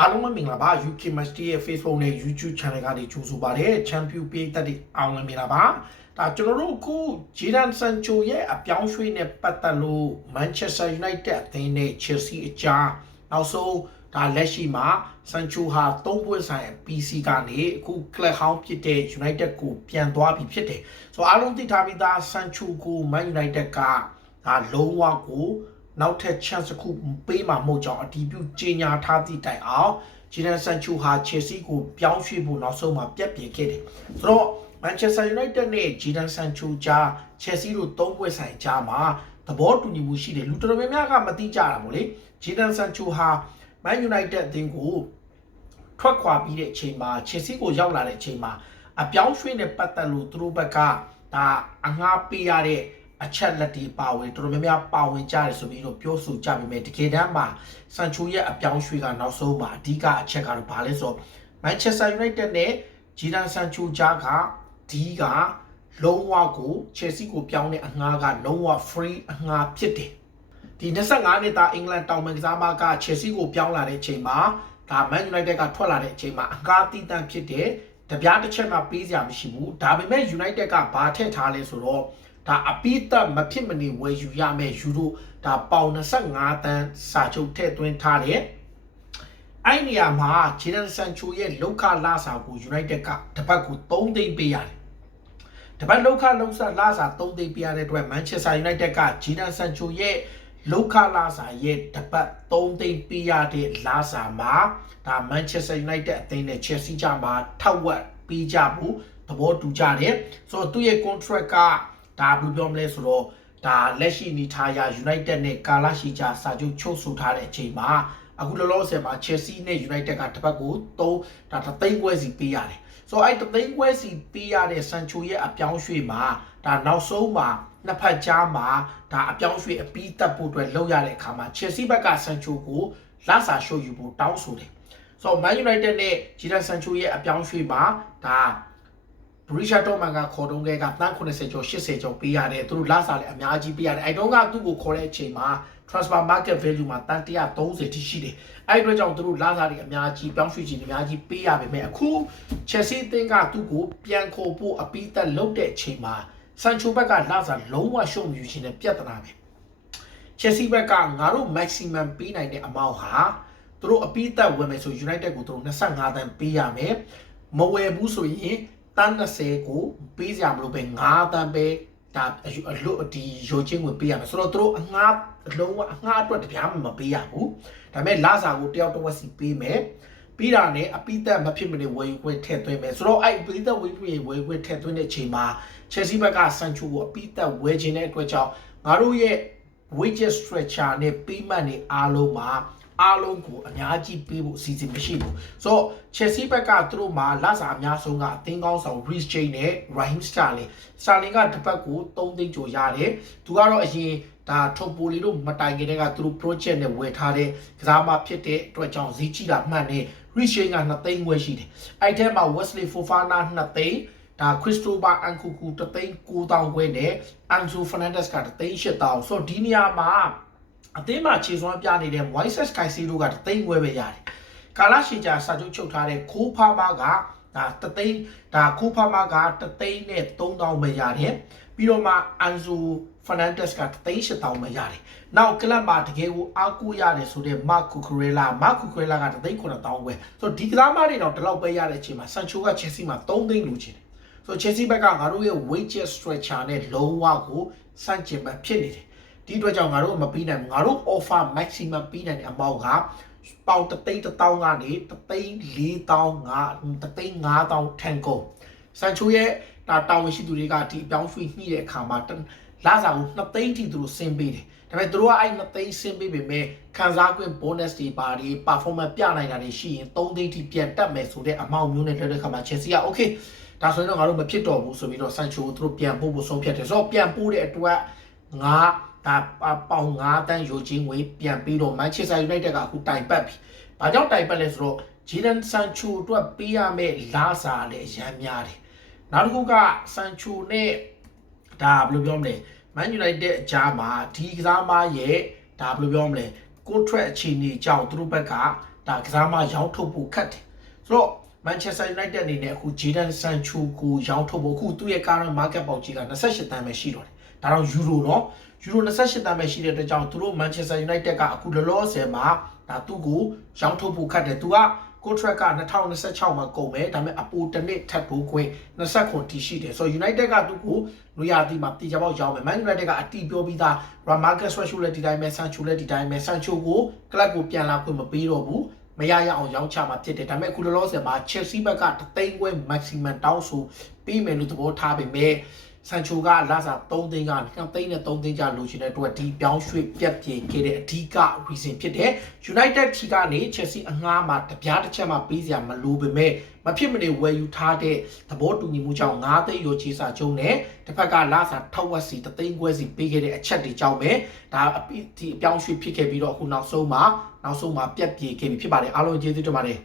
အားလုံးပဲမင်္ဂလာပါ UK Match ရဲ့ Facebook နဲ့ YouTube Channel ကနေကြိုဆိုပါရစေ။ Champion ပြည်သက်တွေအောင်လည်းမင်္ဂလာပါ။ဒါကျွန်တော်တို့အခု Jadon Sancho ရဲ့အပြောင်းရွှေ့နဲ့ပတ်သက်လို့ Manchester United အသင်းနဲ့ Chelsea အကြားနောက်ဆုံးဒါလက်ရှိမှာ Sancho ဟာသုံးပွဲဆိုင် PC ကနေအခု Club House ဖြစ်တဲ့ United ကိုပြန်သွားပြီဖြစ်တယ်။ဆိုတော့အားလုံးသိထားပြီးသား Sancho ကို Man United ကဒါလုံးဝကို နောက်ထပ် chance တစ်ခုပေးမှာမဟုတ်ကြောင်းအတီးပြုကြေညာထားသည့်တိုင်အောင်ဂျီဒန်ဆန်ချူဟာ Chelsea ကိုပြောင်းရွှေ့ဖို့နောက်ဆုံးမှာပြက်ပြယ်ခဲ့တယ်။ဆိုတော့ Manchester United နဲ့ဂျီဒန်ဆန်ချူကြား Chelsea တို့သုံးပွဲဆိုင်ကြားမှာသဘောတူညီမှုရှိတယ်လူတော်တော်များများကမသိကြတာမို့လေဂျီဒန်ဆန်ချူဟာ Man United အသင်းကိုထွက်ခွာပြီးတဲ့အချိန်မှာ Chelsea ကိုရောက်လာတဲ့အချိန်မှာအပြောင်းရွှေ့နဲ့ပတ်သက်လို့သူတို့ဘက်ကဒါအငှားပေးရတဲ့ အချက်လက်တွေပါဝင်တော်တော်များများပါဝင်ကြတယ်ဆိုပြီးတော့ပြောဆိုကြပေမဲ့တကယ်တမ်းမှာဆန်ချိုရဲ့အပြောင်းရွှေ့ကနောက်ဆုံးမှာအဓိကအချက်ကတော့ဘာလဲဆိုတော့ Manchester United နဲ့ဂျီဒန်ဆန်ချိုကြားကဒီကလုံးဝကို Chelsea ကိုပြောင်းတဲ့အငှားကလုံးဝ free အငှားဖြစ်တယ်ဒီ25နှစ်သားအင်္ဂလန်တောင်ပန်ကစားမက Chelsea ကိုပြောင်းလာတဲ့အချိန်မှာဒါ Man United ကထွက်လာတဲ့အချိန်မှာအကားတီးတန့်ဖြစ်တဲ့တပြားတစ်ချက်မှပေးစရာမရှိဘူးဒါပေမဲ့ United ကဘာထည့်ထားလဲဆိုတော့ ဒါအပိသက်မဖြစ်မနေဝယ်ယူရမယ်ယူရိုဒါပေါင်25တန်းစာချုပ်ထည့်သွင်းထားတယ်အဲ့နေရာမှာဂျေဒန်ဆန်ချိုရဲ့လောက်ခလာစာကို United ကတပတ်ကို3သိန်းပေးရတယ်တပတ်လောက်ခလောက်စာလာစာ3သိန်းပေးရတဲ့အတွက် Manchester United ကဂျေဒန်ဆန်ချိုရဲ့လောက်ခလာစာရဲ့တပတ်3သိန်းပေးရတဲ့လာစာမှာဒါ Manchester United အသင်းနဲ့ Chelsea ကြားမှာထောက်ဝက်ပေးကြဖို့သဘောတူကြတယ်ဆိုတော့သူ့ရဲ့ contract က ဒါဘယ်လိုပြောမလဲဆိုတော့ဒါလက်ရှိနေထားရ United နဲ့ကာလာရှိချာစာချုပ်ချုပ်ဆိုထားတဲ့အချိန်မှာအခုလောလောဆယ်မှာ Chelsea နဲ့ United ကတစ်ပတ်ကို3ဒါတသိန်းခွဲစီပေးရတယ်ဆိုတော့အဲ့တသိန်းခွဲစီပေးရတဲ့ Sancho ရဲ့အပြောင်းရွှေ့မှာဒါနောက်ဆုံးမှာနှစ်ဖက်ကြားမှာဒါအပြောင်းရွှေ့အပြီးတက်ဖို့အတွက်လုပ်ရတဲ့အခါမှာ Chelsea ဘက်က Sancho ကိုလာစာရှုပ်ယူဖို့တောင်းဆိုတယ်ဆိုတော့ Man United နဲ့ Jadon Sancho ရဲ့အပြောင်းရွှေ့မှာဒါ ဘရီရှာတော့မန်ကခေါ်တုံးခဲ့ကတန်း80ကျော်80ကျော်ပေးရတယ်သူတို့လာစားလည်းအများကြီးပေးရတယ်အဲ့တုန်းကသူ့ကိုခေါ်တဲ့အချိန်မှာ transfer market value မှာတန်း130တိရှိတယ်အဲ့ဒီအတွက်ကြောင့်သူတို့လာစားတွေအများကြီးပြောင်းရွှေ့ခြင်းအများကြီးပေးရပါမယ်အခု Chelsea အသင်းကသူ့ကိုပြန်ခေါ်ဖို့အပြီးသက်လုပ်တဲ့အချိန်မှာ Sancho ဘက်ကလာစားလုံးဝရှုံးမြူခြင်းနဲ့ပြဿနာပဲ Chelsea ဘက်ကငါတို့ maximum ပေးနိုင်တဲ့အမောက်ဟာသူတို့အပြီးသက်ဝင်မယ်ဆို United ကိုသူတို့25တန်းပေးရမယ်မဝယ်ဘူးဆိုရင် တန်း20ကိုပေးစရာမလိုပဲ9တန်းပဲဒါအလို့ဒီရိုချင်းဝင်ပေးရမယ်ဆိုတော့သူတို့အငှားအလုံးဝအငှားအတွက်တပြားမှမပေးရဘူးဒါပေမဲ့လာစာကိုတယောက်တစ်ဝက်စီပေးမယ်ပြီးတာနဲ့အပိသက်မဖြစ်မနေဝယ်ယူခွင့်ထည့်သွင်းမယ်ဆိုတော့အဲ့အပိသက်ဝယ်ယူခွင့်ဝယ်ယူခွင့်ထည့်သွင်းတဲ့အချိန်မှာ Chelsea ဘက်က Sancho ကိုအပိသက်ဝယ်ခြင်းတဲ့အတွက်ကြောင့်ငါတို့ရဲ့ wages structure နဲ့ payment တွေအားလုံးမှာ အားလုံးကိုအများကြီးပေးဖို့အစီအစဉ်မရှိဘူးဆိုတော့ Chelsea ဘက်ကသူတို့မှာလစာအများဆုံးကအသင်းကောင်းဆောင် Reece James နဲ့ Raheem Sterling Sterling ကတစ်ပတ်ကို3သိန်းကျော်ရတယ်သူကတော့အရင်ဒါထုံပိုလီတို့မတိုင်ခင်တည်းကသူတို့ project နဲ့ဝယ်ထားတဲ့ကစားမဖြစ်တဲ့အတွက်ကြောင့်ဈေးကြီးတာမှန်တယ် Reece James က2သိန်းခွဲရှိတယ်အဲ့ထဲမှာ Wesley Fofana 2သိန်းဒါခရစ်စတိုဘာအန်ကူကူတသိန်း9000ခွဲနဲ့အန်ဆူဖာနန်ဒက်စ်ကတသိန်း8000ဆိုတော့ဒီနေရာမှာ အသင်းမှာခြေစွမ်းပြနေတဲ့ Moises Caicedo ကတသိန်းခွဲပဲရတယ်။ကာလာရှိချာစာချုပ်ချုပ်ထားတဲ့ခိုးဖာမာကဒါတသိန်းဒါခိုးဖာမာကတသိန်းနဲ့3000ပဲရတယ်။ပြီးတော့မှအန်ဆူဖာနန်ဒက်စ်ကတသိန်း8000ပဲရတယ်။နောက်ကလပ်မှာတကယ်ကိုအားကိုးရတယ်ဆိုတဲ့မာကူခရဲလာမာကူခရဲလာကတသိန်း9000ပဲ။ဆိုတော့ဒီကစားမတွေတော့ဒီလောက်ပဲရတဲ့အချိန်မှာဆန်ချိုကချယ်ဆီမှာ3သိန်းလူချင်တယ်။ဆိုတော့ Chelsea ဘက်ကငါတို့ရဲ့ wages structure နဲ့လုံးဝကိုစန့်ကျင်ဘက်ဖြစ်နေတယ်။ ဒီအတွက်ကြောင့်ငါတို့မပြီးနိုင်ဘူး။ငါတို့ offer maximum ပြီးနိုင်တဲ့အမောက်ကပေါင်တသိန်းတစ်တောင်းကနေတသိန်း၄တောင်းငါတသိန်း၅တောင်းထန်ကုန်။ဆန်ချိုရဲ့ဒါတာဝန်ရှိသူတွေကဒီအပြောင်းရွှေ့ညှိတဲ့အခါမှာလာစာကို2သိန်းထိသူတို့ဆင်းပေးတယ်။ဒါပေမဲ့သူတို့ကအဲ့2သိန်းဆင်းပေးပေမဲ့ခံစား권 bonus တွေပါတွေ performance ပြနိုင်တာတွေရှိရင်3သိန်းထိပြန်တက်မယ်ဆိုတဲ့အမောက်မျိုးနဲ့လွှဲတဲ့အခါမှာ Chelsea က okay ဒါဆိုရင်တော့ငါတို့မဖြစ်တော့ဘူးဆိုပြီးတော့ဆန်ချိုကိုသူတို့ပြန်ပို့ဖို့ဆုံးဖြတ်တယ်ဆိုတော့ပြန်ပို့တဲ့အတွက်ငါ ဒါပေါင်9တန်းယူချင်းငွေပြန်ပြီးတော့ Manchester United ကအခုတိုင်ပတ်ပြီ။ဘာကြောင့်တိုင်ပတ်လဲဆိုတော့ Jadon Sancho အတွက်ပေးရမယ့်လာစာလည်းရမ်းများတယ်။နောက်တစ်ခုက Sancho နဲ့ဒါဘယ်လိုပြောမလဲ Man United အကြားမှာဒီကစားမရဲ့ဒါဘယ်လိုပြောမလဲ contract အခြေအနေကြောင့်သူတို့ဘက်ကဒါကစားမရောင်းထုတ်ဖို့ခက်တယ်ဆိုတော့ Manchester United အနေနဲ့အခု Jadon Sancho ကိုရောင်းထုတ်ဖို့အခုသူ့ရဲ့ current market ပေါက်ကြီးက28တန်းပဲရှိတော့တယ် ဒါတော့ယူရိုနော်ယူရို28တန်းပဲရှိတဲ့အတွက်ကြောင့်သူတို့ Manchester United ကအခုလောလောဆယ်မှာဒါသူ့ကိုရောင်းထုတ်ဖို့ခတ်တယ်သူက contract က2026မှာကုန်မယ်ဒါပေမဲ့အပိုတနစ်ထပ်ဖို့ခွင့်29တီရှိတယ်ဆိုတော့ United ကသူ့ကိုနွေရာသီမှာတီချပေါက်ရောင်းမယ် Man United ကအတီပြောပြီးသား Marcus Rashford လည်းဒီတိုင်းပဲ Sancho လည်းဒီတိုင်းပဲ Sancho ကို club ကိုပြန်လာခွင့်မပေးတော့ဘူးမရရအောင်ရောင်းချမှာဖြစ်တယ်ဒါပေမဲ့အခုလောလောဆယ်မှာ Chelsea ဘက်ကတသိန်းခွဲ maximum တောင်းဆိုပေးမယ်လို့သဘောထားပေမဲ့ ဆန်ချိုကလာစာ3သိန်းကနေ2သိန်းနဲ့3သိန်းကျလိုချင်တဲ့အတွက်ဒီပြောင်းရွှေ့ပြတ်ပြေခဲ့တဲ့အဓိက reason ဖြစ်တယ် United ချီကနေ Chelsea အငှားမှာတပြားတစ်ချက်မှပေးစရာမလိုပေမဲ့မဖြစ်မနေဝယ်ယူထားတဲ့သဘောတူညီမှုကြောင့်9သိန်းရောချေစာကျုံနဲ့တစ်ဖက်ကလာစာထောက်ဝက်စီ3သိန်းခွဲစီပေးခဲ့တဲ့အချက်တွေကြောင့်ပဲဒါအပိဒီအပြောင်းရွှေ့ဖြစ်ခဲ့ပြီးတော့အခုနောက်ဆုံးမှာနောက်ဆုံးမှာပြတ်ပြေခဲ့ပြီဖြစ်ပါတယ်အားလုံးကျေးဇူးတင်ပါတယ်